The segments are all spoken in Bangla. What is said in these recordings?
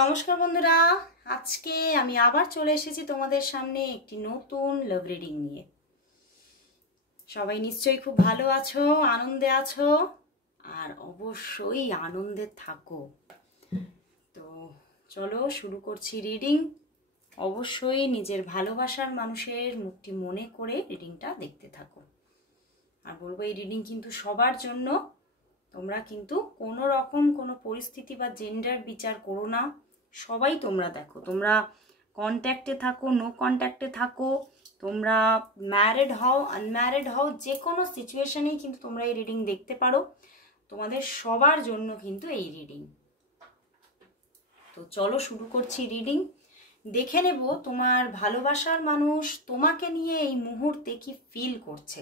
নমস্কার বন্ধুরা, আজকে আমি আবার চলে এসেছি তোমাদের সামনে একটি নতুন লাভ রিডিং নিয়ে। সবাই নিশ্চয়ই খুব ভালো আছো, আনন্দে আছো, আর অবশ্যই আনন্দে থাকো। তো চলো শুরু করছি রিডিং। অবশ্যই নিজের ভালোবাসার মানুষের মুখটি মনে করে রিডিংটা দেখতে থাকো। আর বলবো, এই রিডিং কিন্তু সবার জন্য। তোমরা কিন্তু কোনো রকম কোনো পরিস্থিতি বা জেন্ডার বিচার করো না। সবাই তোমরা দেখো, তোমরা কন্ট্যাক্টে থাকো, নো কন্ট্যাক্টে থাকো, তোমরা ম্যারিড হও, আনম্যারিড হও, যে কোনো সিচুয়েশনেই কিন্তু তোমরা এই রিডিং দেখতে পারো। তোমাদের সবার জন্য কিন্তু এই রিডিং। তো চলো শুরু করছি রিডিং। দেখে নেব তোমার ভালোবাসার মানুষ তোমাকে নিয়ে এই মুহূর্তে কি ফিল করছে।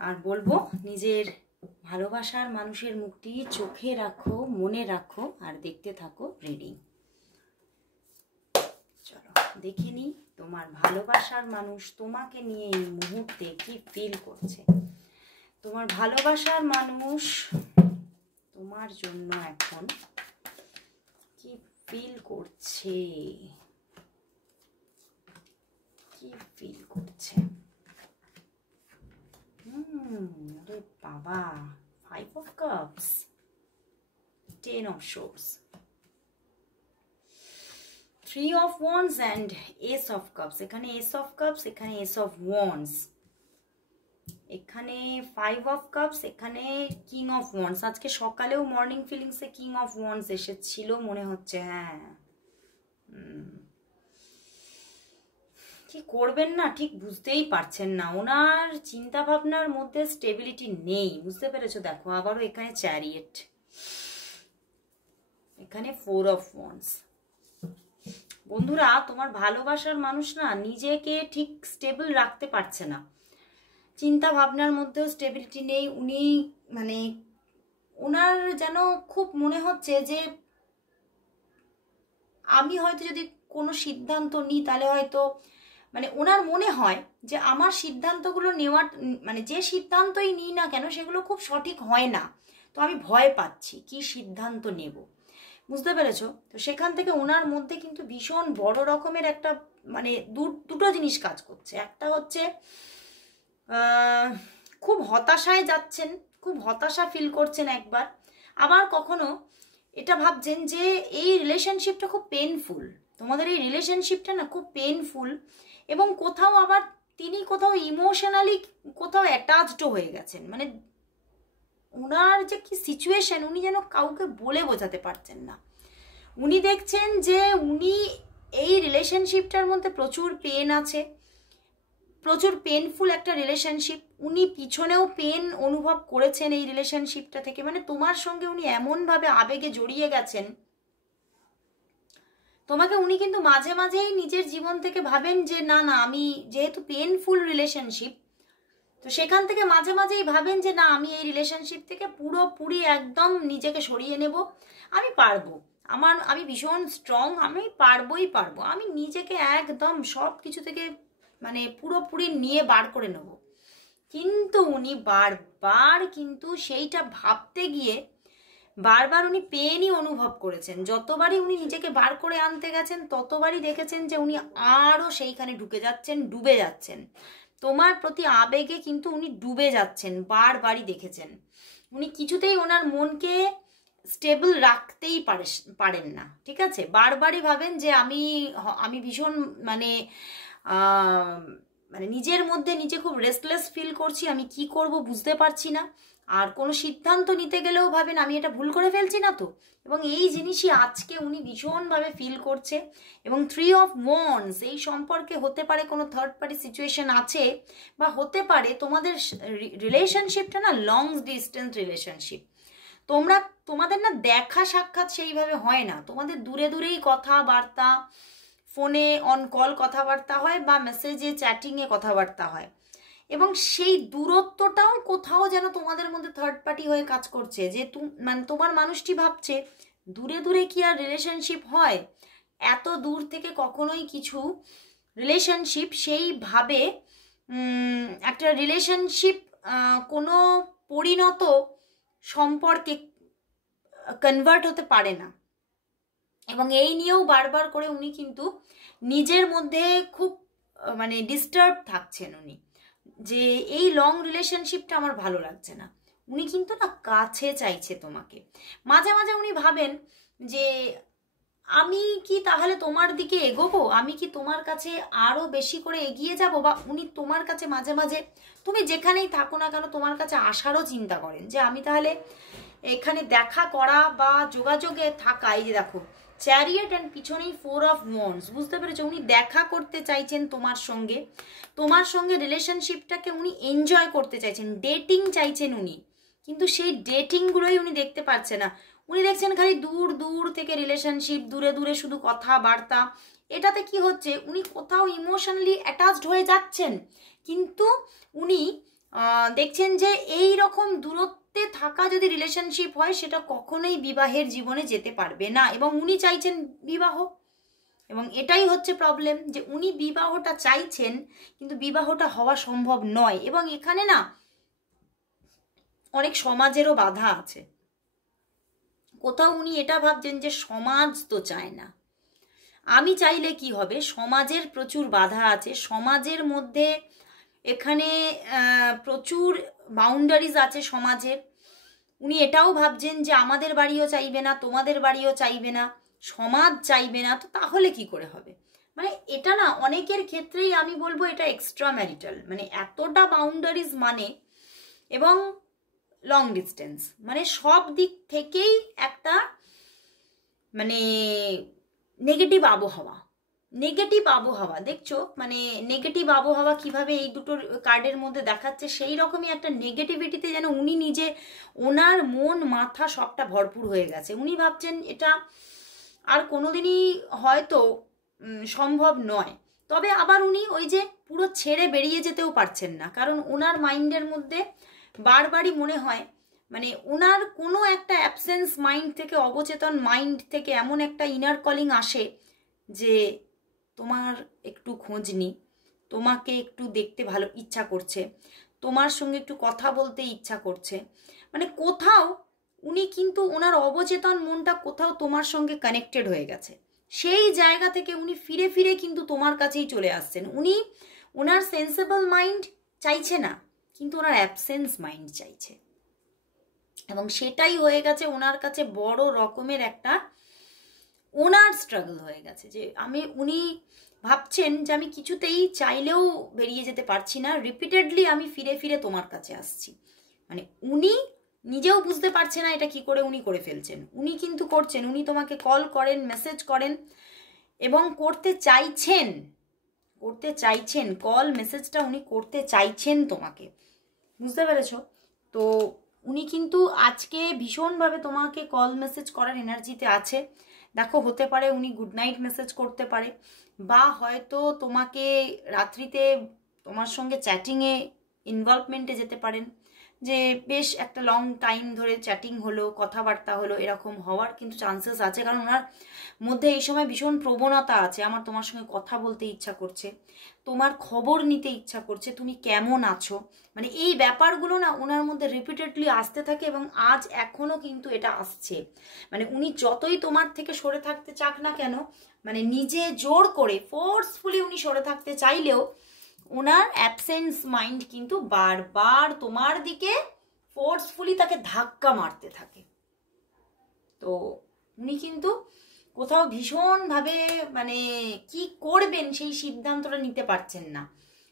আর বলবো, নিজের ভালোবাসার মানুষের মুখটি চোখে রাখো, মনে রাখো, আর দেখতে থাকো রিডিং। চলো দেখে নি তোমার ভালোবাসার মানুষ তোমাকে নিয়ে এই মুহূর্তে কি ফিল করছে। তোমার ভালোবাসার মানুষ তোমার জন্য এখন কি ফিল করছে, কি ফিল করছে। আরে বাবা, 5 of cups, 10 of swords, 3 of wands and ace of cups। এখানে ace of cups, এখানে ace of wands, এখানে 5 of cups, এখানে king of wands। আজকে সকালেও মর্নিং ফিলিংসে king of wands এসেছিল মনে হচ্ছে। হ্যাঁ, কি করবেন না ঠিক বুঝতেই পারছেন না। ওনার চিন্তা ভাবনার মধ্যে স্টেবিলিটি নেই, বুঝতে পেরেছো? দেখো আবারও এখানে চ্যারিয়েট, এখানে 4 of wands। বন্ধুরা, তোমার ভালোবাসার মানুষ না নিজেকে ঠিক স্টেবল রাখতে পারছে না, চিন্তা ভাবনার মধ্যেও স্টেবিলিটি নেই। উনি মানে ওনার যেন খুব মনে হচ্ছে যে আমি হয়তো যদি কোনো সিদ্ধান্ত নিই তাহলে হয়তো মানে ওনার মনে হয় যে আমার সিদ্ধান্তগুলো নেওয়ার মানে যে সিদ্ধান্তই নিই না কেন সেগুলো খুব সঠিক হয় না। তো আমি ভয় পাচ্ছি কি সিদ্ধান্ত নেব, বুঝতে পেরেছো? তো সেখান থেকে ওনার মধ্যে কিন্তু ভীষণ বড় রকমের একটা মানে দুটো জিনিস কাজ করছে। একটা হচ্ছে খুব হতাশায় যাচ্ছেন, খুব হতাশা ফিল করছেন একবার, আবার কখনো এটা ভাবছেন যে এই রিলেশনশিপটা খুব পেনফুল, তোমাদের এই রিলেশনশিপটা না খুব পেনফুল। এবং কোথাও আবার তিনি কোথাও ইমোশনালি কোথাও অ্যাটাচড হয়ে গেছেন। মানে ওনার যে কি সিচুয়েশন উনি যেন কাউকে বলে বোঝাতে পারছেন না। উনি দেখছেন যে উনি এই রিলেশনশিপটার মধ্যে প্রচুর পেন আছে, প্রচুর পেনফুল একটা রিলেশনশিপ। উনি পিছনেও পেন অনুভব করেছেন এই রিলেশনশিপটা থেকে। মানে তোমার সঙ্গে উনি এমনভাবে আবেগে জড়িয়ে গেছেন, তোমাকে উনি কিন্তু মাঝে মাঝেই নিজের জীবন থেকে ভাবেন যে না না, আমি যেহেতু পেনফুল রিলেশনশিপ, তো সেখান থেকে মাঝে মাঝেই ভাবেন যে না, আমি এই রিলেশনশিপ থেকে পুরোপুরি একদম নিজেকে সরিয়ে নেব, আমি পারবো, আমি ভীষণ স্ট্রং, আমি পারবোই পারবো, আমি নিজেকে একদম সব কিছু থেকে মানে পুরোপুরি নিয়ে বার করে নেব। কিন্তু উনি বারবার কিন্তু সেইটা ভাবতে গিয়ে বারবার উনি পেনই অনুভব করেছেন। যতবারই উনি নিজেকে বার করে আনতে গেছেন ততবারই দেখেছেন যে উনি আরও সেইখানে ঢুকে যাচ্ছেন, ডুবে যাচ্ছেন। তোমার প্রতি আবেগে কিন্তু উনি ডুবে যাচ্ছেন, বারবারই দেখেছেন। উনি কিছুতেই ওনার মনকে স্টেবল রাখতেই পারেন না, ঠিক আছে? বারবারই ভাবেন যে আমি ভীষণ মানে মানে নিজের মধ্যে নিজে খুব রেস্টলেস ফিল করছি, আমি কি করব বুঝতে পারছি না। আর কোনো সিদ্ধান্ত নিতে গেলেও ভাবেন আমি এটা ভুল করে ফেলছি না তো। এবং এই জিনিসই আজকে উনি ভীষণভাবে ফিল করছে। এবং 3 of wands, এই সম্পর্কে হতে পারে কোনো থার্ড পার্টি সিচুয়েশন আছে, বা হতে পারে তোমাদের রিলেশনশিপটা না লং ডিস্টেন্স রিলেশনশিপ। তোমাদের না দেখা সাক্ষাৎ সেইভাবে হয় না, তোমাদের দূরে দূরেই কথাবার্তা, ফোনে অন কল কথাবার্তা হয় বা মেসেজে চ্যাটিংয়ে কথাবার্তা হয়। এবং সেই দূরত্বটাও কোথাও যেন তোমাদের মধ্যে থার্ড পার্টি হয়ে কাজ করছে, যে মানে তোমার মানুষটি ভাবছে দূরে দূরে কি আর রিলেশনশিপ হয়, এত দূর থেকে কখনোই কিছু রিলেশনশিপ সেইভাবে একটা রিলেশনশিপ কোনো পরিণত সম্পর্কে কনভার্ট হতে পারে না। এবং এই নিয়েও বারবার করে উনি কিন্তু নিজের মধ্যে খুব মানে ডিস্টার্ব থাকছেন উনি, যে এই লং রিলেশনশিপটা আমার ভালো লাগছে না। উনি কিন্তু না কাছে চাইছে তোমাকে। মাঝে মাঝে উনি ভাবেন যে আমি কি তাহলে তোমার দিকে এগোবো, আমি কি তোমার কাছে আরো বেশি করে এগিয়ে যাব, বা উনি তোমার কাছে মাঝে মাঝে তুমি যেখানেই থাকো না কেন তোমার কাছে আসারও চিন্তা করেন যে আমি তাহলে এখানে দেখা করা বা যোগাযোগে থাকা। এই যে দেখো চ্যারিয়েট অ্যান্ড পিছনেই 4 অফ ওয়ান্ডস, বুঝতে পেরেছো? উনি দেখা করতে চাইছেন তোমার সঙ্গে রিলেশনশিপটাকে উনি এনজয় করতে চাইছেন, ডেটিং চাইছেন উনি, কিন্তু সেই ডেটিংগুলোই উনি দেখতে পাচ্ছে না। উনি দেখছেন খালি দূর দূর থেকে রিলেশনশিপ, দূরে দূরে শুধু কথাবার্তা। এটাতে কি হচ্ছে, উনি কোথাও ইমোশনালি অ্যাটাচড হয়ে যাচ্ছেন, কিন্তু উনি দেখছেন যে এই রকম দূরত্বে থাকা যদি রিলেশনশিপ হয় সেটা কখনোই বিবাহের জীবনে যেতে পারবে না, এবং উনি চাইছেন বিবাহ। এবং এটাই হচ্ছে প্রবলেম, যে উনি বিবাহটা চাইছেন কিন্তু বিবাহটা হওয়া সম্ভব নয়। এবং এখানে না অনেক সমাজেরও বাধা আছে। কোথাও উনি এটা ভাবছেন যে সমাজ তো চায় না, আমি চাইলে কি হবে, সমাজের প্রচুর বাধা আছে, সমাজের মধ্যে এখানে প্রচুর বাউন্ডারিজ আছে সমাজের। উনি এটাও ভাবছেন যে আমাদের বাড়িও চাইবে না, তোমাদের বাড়িও চাইবে না, সমাজ চাইবে না, তো তাহলে কি করে হবে? মানে এটা না অনেকের ক্ষেত্রেই আমি বলবো এটা এক্সট্রা ম্যারিটাল, মানে এতটা বাউন্ডারিজ মানে, এবং লং ডিস্টেন্স মানে সব দিক থেকেই একটা মানে নেগেটিভ আবহাওয়া দেখছো, মানে নেগেটিভ আবহাওয়া কিভাবে এই দুটোর কার্ডের মধ্যে দেখাচ্ছে, সেই রকমই একটা নেগেটিভিটিতে যেন উনি নিজে, ওনার মন মাথা সবটা ভরপুর হয়ে গেছে। উনি ভাবছেন এটা আর কোনোদিনই হয়তো সম্ভব নয়। তবে আবার উনি ওই যে পুরো ছেড়ে বেরিয়ে যেতেও পারছেন না, কারণ ওনার মাইন্ডের মধ্যে বারবারই মনে হয়, মানে ওনার কোনো একটা অ্যাবসেন্স মাইন্ড থেকে, অবচেতন মাইন্ড থেকে এমন একটা ইনার কলিং আসে যে তোমার একটু খোঁজ নি, তোমাকে একটু দেখতে ভালো ইচ্ছা করছে, তোমার সঙ্গে একটু কথা বলতে ইচ্ছা করছে। মানে কোথাও উনি কিন্তু ওনার অবচেতন মনটা কোথাও তোমার সঙ্গে কানেক্টেড হয়ে গেছে, সেই জায়গা থেকে উনি ফিরে ফিরে কিন্তু তোমার কাছেই চলে আসছেন। উনি ওনার সেন্সেবল মাইন্ড চাইছে না, কিন্তু ওনার অ্যাবসেন্স মাইন্ড চাইছে, এবং সেটাই হয়ে গেছে ওনার কাছে বড় রকমের একটা ওনার স্ট্রাগল হয়ে গেছে। যে উনি ভাবছেন যে আমি কিছুতেই চাইলেও বেরিয়ে যেতে পারছি না, রিপিটেডলি আমি ফিরে ফিরে তোমার কাছে আসছি। মানে উনি নিজেও বুঝতে পারছে না এটা কি করে উনি করে ফেলছেন, উনি কিন্তু করছেন, উনি তোমাকে কল করেন, মেসেজ করেন, এবং করতে চাইছেন কল মেসেজটা উনি করতে চাইছেন তোমাকে, বুঝতে পেরেছো? তো উনি কিন্তু আজকে ভীষণভাবে তোমাকে কল মেসেজ করার এনার্জিতে আছে। দেখো হতে পারে উনি গুড নাইট মেসেজ করতে পারে, বা হয়তো তোমাকে রাত্রিতে তোমার সঙ্গে চ্যাটিংয়ে ইনভলভমেন্টে যেতে পারেন, যে বেশ একটা লং টাইম ধরে চ্যাটিং হলো, কথাবার্তা হলো, এরকম হওয়ার কিন্তু চান্সেস আছে। কারণ ওনার মধ্যে এই সময় ভীষণ প্রবণতা আছে, আমার তোমার সঙ্গে কথা বলতে ইচ্ছা করছে, তোমার খবর নিতে ইচ্ছা করছে, তুমি কেমন আছো, মানে এই ব্যাপারগুলো না ওনার মধ্যে রিপিটেডলি আসতে থাকে, এবং আজ এখনো কিন্তু এটা আসছে। মানে উনি যতই তোমার থেকে সরে থাকতে চাক না কেন, মানে নিজে জোর করে ফোর্সফুলি উনি সরে থাকতে চাইলেও ওনার অ্যাবসেন্স মাইন্ড কিন্তু বারবার তোমার দিকে ফোর্সফুলি তাকে ধাক্কা মারতে থাকে। তো উনি কিন্তু কোথাও ভীষণভাবে মানে কি করবেন সেই সিদ্ধান্তটা নিতে পারছেন না।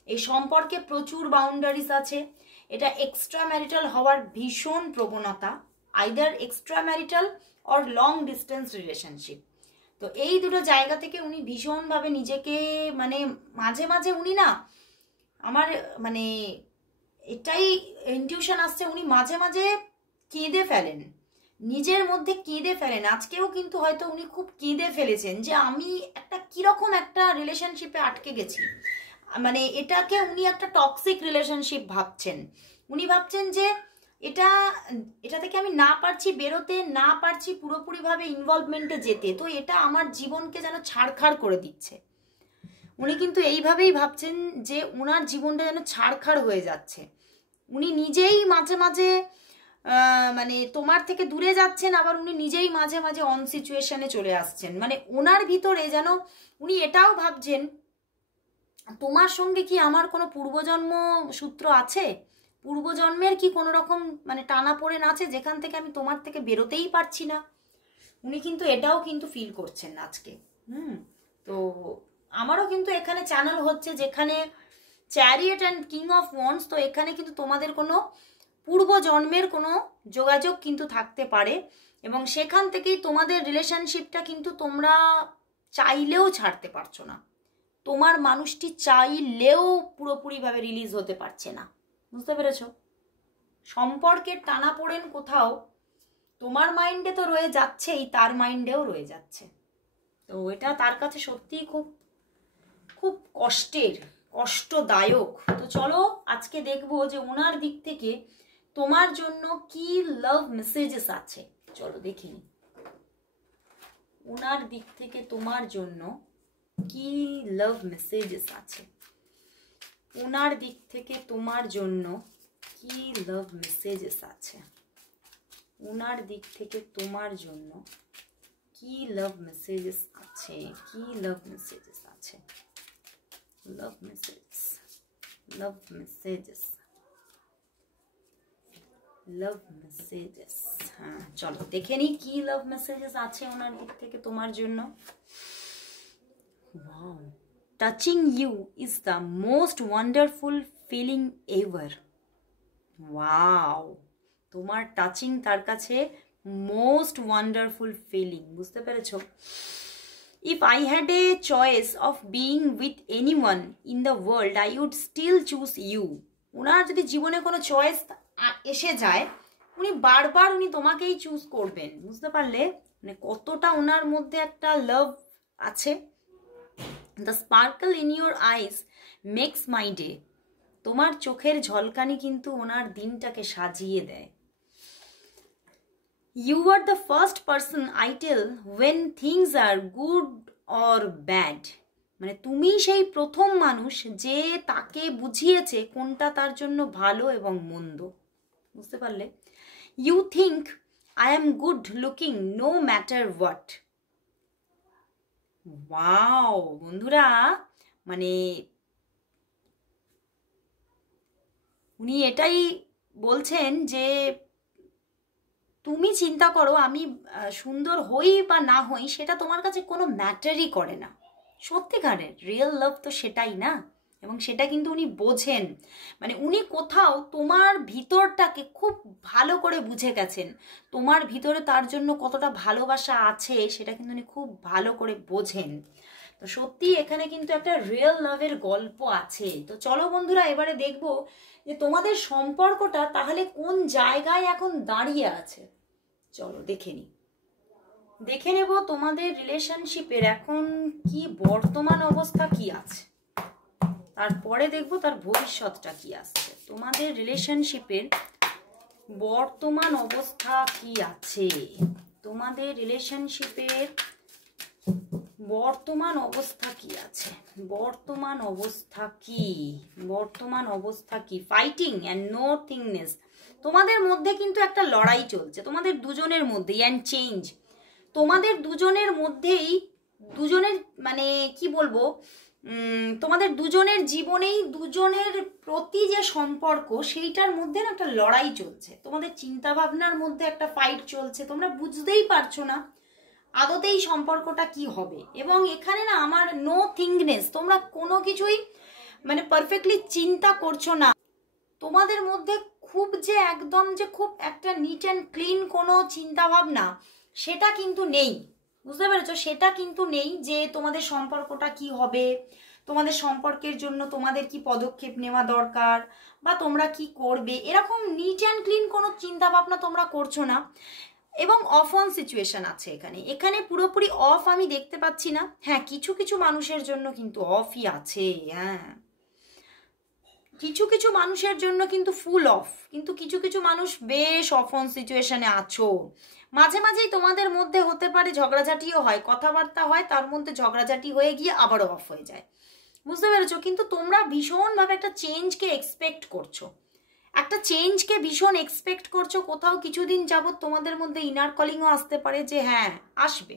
এই সম্পর্কে প্রচুর বাউন্ডারিজ আছে, এটা এক্সট্রা ম্যারিটাল হওয়ার ভীষণ প্রবণতা, either extra marital or long distance relationship. তো এই দুটো জায়গা থেকে উনি ভীষণভাবে নিজেকে মানে মাঝে মাঝে উনি না, আমার মানে এটাই ইনটিউশন আসছে, উনি মাঝে মাঝে কেঁদে ফেলেন, নিজের মধ্যে কেঁদে ফেলেন। আজকেও কিন্তু হয়তো উনি খুব কেঁদে ফেলেছেন যে আমি একটা কিরকম একটা রিলেশনশিপে আটকে গেছি, মানে এটাকে উনি একটা টক্সিক রিলেশনশিপ ভাবছেন। উনি ভাবছেন যে এটা থেকে আমি না পারছি বেরোতে, না পারছি পুরোপুরিভাবে ইনভলভমেন্টে যেতে, তো এটা আমার জীবনকে যেন ছাড়খাড় করে দিচ্ছে। উনি কিন্তু এইভাবেই ভাবছেন যে ওনার জীবনটা যেন ছাড়খাড় হয়ে যাচ্ছে। উনি নিজেই মাঝে মাঝে মানে তোমার থেকে দূরে যাচ্ছেন, আবার উনি নিজেই মাঝে মাঝে অন সিচুয়েশনে চলে আসছেন। মানে ওনার ভিতরে যেন উনি এটাও ভাবছেন তোমার সঙ্গে কি আমার কোনো পূর্বজন্ম সূত্র আছে, পূর্বজন্মের কি কোনো রকম মানে টানাপোড়েন আছে যেখান থেকে আমি তোমার থেকে বেরোতেই পারছি না। উনি কিন্তু এটাও কিন্তু ফিল করছেন আজকে। তো আমারও কিন্তু এখানে চ্যানেল হচ্ছে যেখানে chariot and king of wands, তো এখানে কিন্তু তোমাদের কোনো পূর্বজন্মের কোনো যোগাযোগ কিন্তু থাকতে পারে, এবং সেখান থেকেই তোমাদের রিলেশনশিপটা কিন্তু তোমরা চাইলেও ছাড়তে পারছো না। তোমার মানুষটি চাইলেও পুরোপুরিভাবে রিলিজ হতে পারছে না, বুঝতে পেরেছো? সম্পর্কের টানাপোড়েন কোথাও তোমার মাইন্ডে তো রয়ে যাচ্ছেই, তার মাইন্ডেও রয়ে যাচ্ছে। তো এটা তার কাছে সত্যিই খুব খুব কষ্টদায়ক। তো চলো আজকে দেখবো যে ওনার দিক থেকে তোমার জন্য কি লাভ মেসেজেস আছে। চলো দেখে নি ওনার দিক থেকে তোমার জন্য কি লাভ মেসেজেস আছে। ওনার দিক থেকে তোমার জন্য কি লাভ মেসেজেস আছে। ওনার দিক থেকে তোমার জন্য কি লাভ মেসেজেস আছে। কি লাভ মেসেজেস আছে। লাভ মেসেজেস, লাভ মেসেজেস, লাভ মেসেজেস। হ্যাঁ চলো দেখে নি কি লাভ মেসেজেস আছে ওনার দিক থেকে তোমার জন্য। Wow. Touching you is the most wonderful feeling ever. Wow. তোমার টাচিং তার কাছে মোস্ট ওয়ান্ডারফুল ফিলিং, বুঝতে পেরেছো? If I had a choice of being with anyone in the world, I would still choose you. ওনার যদি জীবনে কোনো চয়েস এসে যায়, উনি বারবার উনি তোমাকেই চুজ করবেন, বুঝতে পারলে? মানে কতটা ওনার মধ্যে একটা লাভ আছে। The sparkle in your eyes makes my day. তোমার চোখের ঝলকানি কিন্তু ওনার দিনটাকে সাজিয়ে দেয়। You are the first person I tell when things are good or bad. মানে তুমি সেই প্রথম মানুষ যে তাকে বুঝিয়েছে কোনটা তার জন্য ভালো এবং মন্দ, বুঝতে পারলে? You think I am good looking no matter what. Wow বন্ধুরা, মানে উনি এটাই বলছেন যে তুমি চিন্তা করো আমি সুন্দর হই বা না হই সেটা তোমার কাছে কোনো ম্যাটারই করে না। সত্যিকারের রিয়েল লাভ তো সেটাই না, এবং সেটা কিন্তু উনি বোঝেন। মানে উনি কোথাও তোমার ভিতরটাকে খুব ভালো করে বুঝে গেছেন, তোমার ভিতরে তার জন্য কতটা ভালোবাসা আছে সেটা কিন্তু উনি খুব ভালো করে বোঝেন। তো সত্যি এখানে কিন্তু একটা রিয়েল লাভের গল্প আছে। তো চলো বন্ধুরা এবারে দেখবো যে তোমাদের সম্পর্কটা তাহলে কোন জায়গায় এখন দাঁড়িয়ে আছে। চলো দেখে নেব তোমাদের রিলেশনশিপের এখন কি বর্তমান অবস্থা কি আছে, তারপরে দেখবো তার ভবিষ্যৎটা কি আসছে। তোমাদের রিলেশনশিপের বর্তমান অবস্থা কি আছে। তোমাদের রিলেশনশিপের বর্তমান অবস্থা কি আছে। বর্তমান অবস্থা কি, বর্তমান অবস্থা কি। Fighting and nothingness. তোমাদের মধ্যে কিন্তু একটা লড়াই চলছে তোমাদের দুজনের মধ্যেই, অ্যান্ড চেঞ্জ। তোমাদের দুজনের মধ্যেই দুজনের মানে কি বলবো, তোমাদের দুজনের জীবনেই দুজনের প্রতি যে সম্পর্ক সেইটার মধ্যে না একটা লড়াই চলছে। তোমাদের চিন্তা ভাবনার মধ্যে একটা ফাইট চলছে, তোমরা বুঝতেই পারছো না আদতেই সম্পর্কটা কি হবে। এবং এখানে না আমার নো থিংকনেস, তোমরা কোনো কিছুই মানে পারফেক্টলি চিন্তা করছো না। তোমাদের মধ্যে খুব যে একদম যে খুব একটা নিট অ্যান্ড ক্লিন কোনো চিন্তা ভাবনা সেটা কিন্তু নেই, বুঝতে পেরেছো? সেটা কিন্তু নেই যে তোমাদের সম্পর্কটা কি হবে, তোমাদের সম্পর্কের জন্য তোমাদের কি পদক্ষেপ নেওয়া দরকার বা তোমরা কি করবে, এরকম নিট অ্যান্ড ক্লিন কোনো চিন্তা ভাবনা তোমরা করছো না। এবং অফ অন সিচুয়েশন আছে এখানে। এখানে পুরোপুরি অফ আমি দেখতে পাচ্ছি না। হ্যাঁ কিছু কিছু মানুষের জন্য কিন্তু অফই আছে। হ্যাঁ কিছু কিছু মানুষের জন্য কিন্তু ফুল অফ, কিন্তু কিছু কিছু মানুষ বেশ অফ অন সিচুয়েশনে আছো। মাঝে মাঝেই তোমাদের মধ্যে হতে পারে ঝগড়াঝাটিও হয়, কথাবার্তা হয়, তার মধ্যে ঝগড়াঝাটি হয়ে গিয়ে আবারও অফ হয়ে যায়, বুঝতে পেরেছো? কিন্তু তোমরা ভীষণভাবে একটা চেঞ্জকে এক্সপেক্ট করছো, একটা চেঞ্জকে ভীষণ এক্সপেক্ট করছো, কোথাও কিছুদিন যাবত তোমাদের মধ্যে ইনার কলিংও আসতে পারে যে হ্যাঁ আসবে,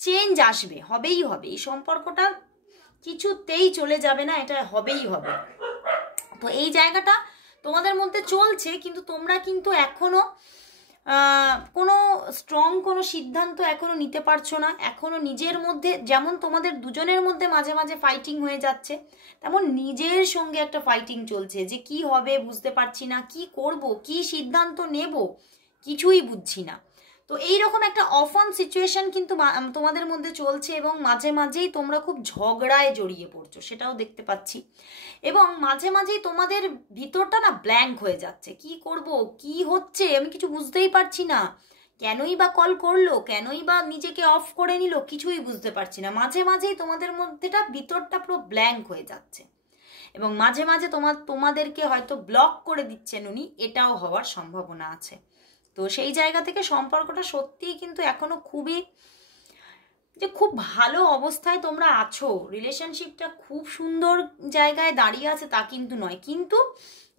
চেঞ্জ আসবে, হবেই হবে, এই সম্পর্কটা কিছুতেই চলে যাবে না, এটা হবেই হবে। তো এই জায়গাটা তোমাদের মধ্যে চলছে, কিন্তু তোমরা কিন্তু এখনো কোনো স্ট্রং কোনো সিদ্ধান্ত এখনো নিতে পারছো না। এখনো নিজের মধ্যে, যেমন তোমাদের দুজনের মধ্যে মাঝে মাঝে ফাইটিং হয়ে যাচ্ছে, তেমন নিজের সঙ্গে একটা ফাইটিং চলছে যে কি হবে বুঝতে পারছি না, কি করব, কি সিদ্ধান্ত নেব কিছুই বুঝছি না। তো এইরকম একটা অফ অন সিচুয়েশন কিন্তু তোমাদের মধ্যে চলছে, এবং মাঝে মাঝেই তোমরা খুব ঝগড়ায় জড়িয়ে পড়ছো, সেটাও দেখতে পাচ্ছি। এবং মাঝে মাঝেই তোমাদের ভিতরটা না ব্ল্যাঙ্ক হয়ে যাচ্ছে, কি করব, কি হচ্ছে আমি কিছু বুঝতেই পারছি না, কেনই বা কল করলো, কেনই বা নিজেকে অফ করে নিল, কিছুই বুঝতে পারছি না। মাঝে মাঝেই তোমাদের মধ্যেটা ভিতরটা পুরো ব্ল্যাঙ্ক হয়ে যাচ্ছে, এবং মাঝে মাঝে তোমাদেরকে হয়তো ব্লক করে দিচ্ছেন উনি, এটাও হওয়ার সম্ভাবনা আছে। তো সেই জায়গা থেকে সম্পর্কটা সত্যিই কিন্তু এখনো খুব ভালো অবস্থায় তোমরা আছো, রিলেশনশিপটা খুব সুন্দর জায়গায় দাঁড়িয়ে আছে তা কিন্তু নয়, কিন্তু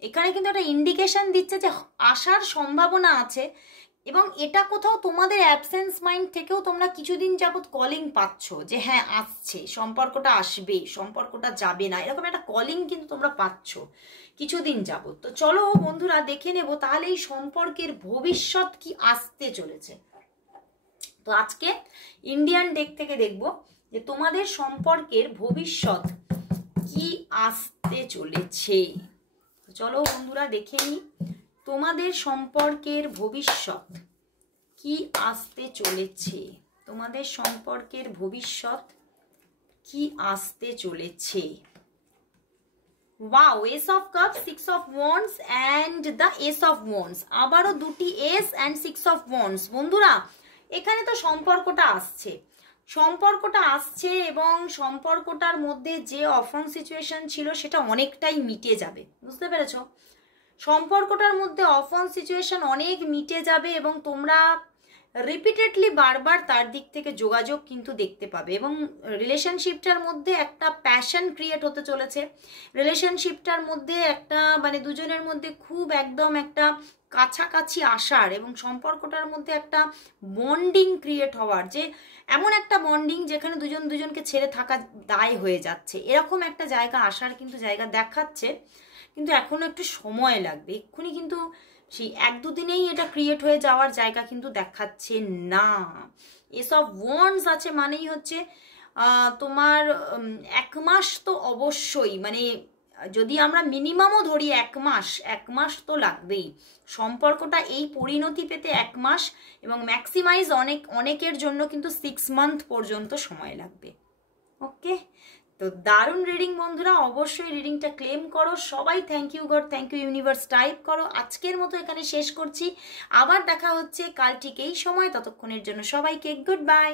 এখানে কিন্তু একটা ইন্ডিকেশন দিচ্ছে যে আসার সম্ভাবনা আছে। এবং এটা কোথাও তোমাদের অ্যাবসেন্স মাইন্ড থেকেও তোমরা কিছুদিন যাবত কলিং পাচ্ছ যে হ্যাঁ আসছে, সম্পর্কটা আসবে, সম্পর্কটা যাবে না, এরকম একটা কলিং কিন্তু তোমরা পাচ্ছ কিছুদিন যাবত। তো চলো বন্ধুরা দেখে নেব তাহলে এই সম্পর্কের ভবিষ্যৎ কি আসতে চলেছে। তো আজকে ইন্ডিয়ান ডেক থেকে দেখব যে তোমাদের সম্পর্কের ভবিষ্যৎ কি আসতে চলেছে। চলো বন্ধুরা দেখে নিই তোমাদের সম্পর্কের ভবিষ্যৎ কি আসতে চলেছে, তোমাদের সম্পর্কের ভবিষ্যৎ কি আসতে চলেছে। Wow, S of cup, six of wands and the S of wands, আবারও দুটি S and six of wands. বন্ধুরা এখানে তো সম্পর্কটা আসছে এবং সম্পর্কটার মধ্যে যে অফন সিচুয়েশন ছিল সেটা অনেকটাই মিটে যাবে, বুঝতে পেরেছো? সম্পর্কটার মধ্যে অফন সিচুয়েশন অনেক মিটে যাবে এবং তোমরা রিপিটেডলি বারবার তার দিক থেকে যোগাযোগ কিন্তু দেখতে পাবে, এবং রিলেশনশিপটার মধ্যে একটা প্যাশন ক্রিয়েট হতে চলেছে। রিলেশনশিপটার মধ্যে একটা মানে দুজনের মধ্যে খুব একদম একটা কাছাকাছি আসার এবং সম্পর্কটার মধ্যে একটা বন্ডিং ক্রিয়েট হওয়ার, যে এমন একটা বন্ডিং যেখানে দুজন দুজনকে ছেড়ে থাকা দায় হয়ে যাচ্ছে, এরকম একটা জায়গা আসার কিন্তু জায়গা দেখাচ্ছে। কিন্তু এখনো একটু সময় লাগবে, এক্ষুনি কিন্তু সেই এক দুদিনেই এটা ক্রিয়েট হয়ে যাওয়ার জায়গা কিন্তু দেখাচ্ছে না। এসব ওয়ান্ডস আছে মানেই হচ্ছে তোমার 1 মাস তো অবশ্যই, মানে যদি আমরা মিনিমামও ধরি 1 মাস তো লাগবেই সম্পর্কটা এই পরিণতি পেতে, 1 মাস, এবং ম্যাক্সিমাইজ অনেকের জন্য কিন্তু 6 মান্থ পর্যন্ত সময় লাগবে। ওকে, তো দারুণ রিডিং বন্ধুরা, অবশ্যই রিডিংটা ক্লেম করো সবাই। Thank you God, thank you universe type করো। আজকের মতো এখানে শেষ করছি, আবার দেখা হচ্ছে কাল ঠিক এই সময়, ততক্ষণের জন্য সবাইকে গুড বাই।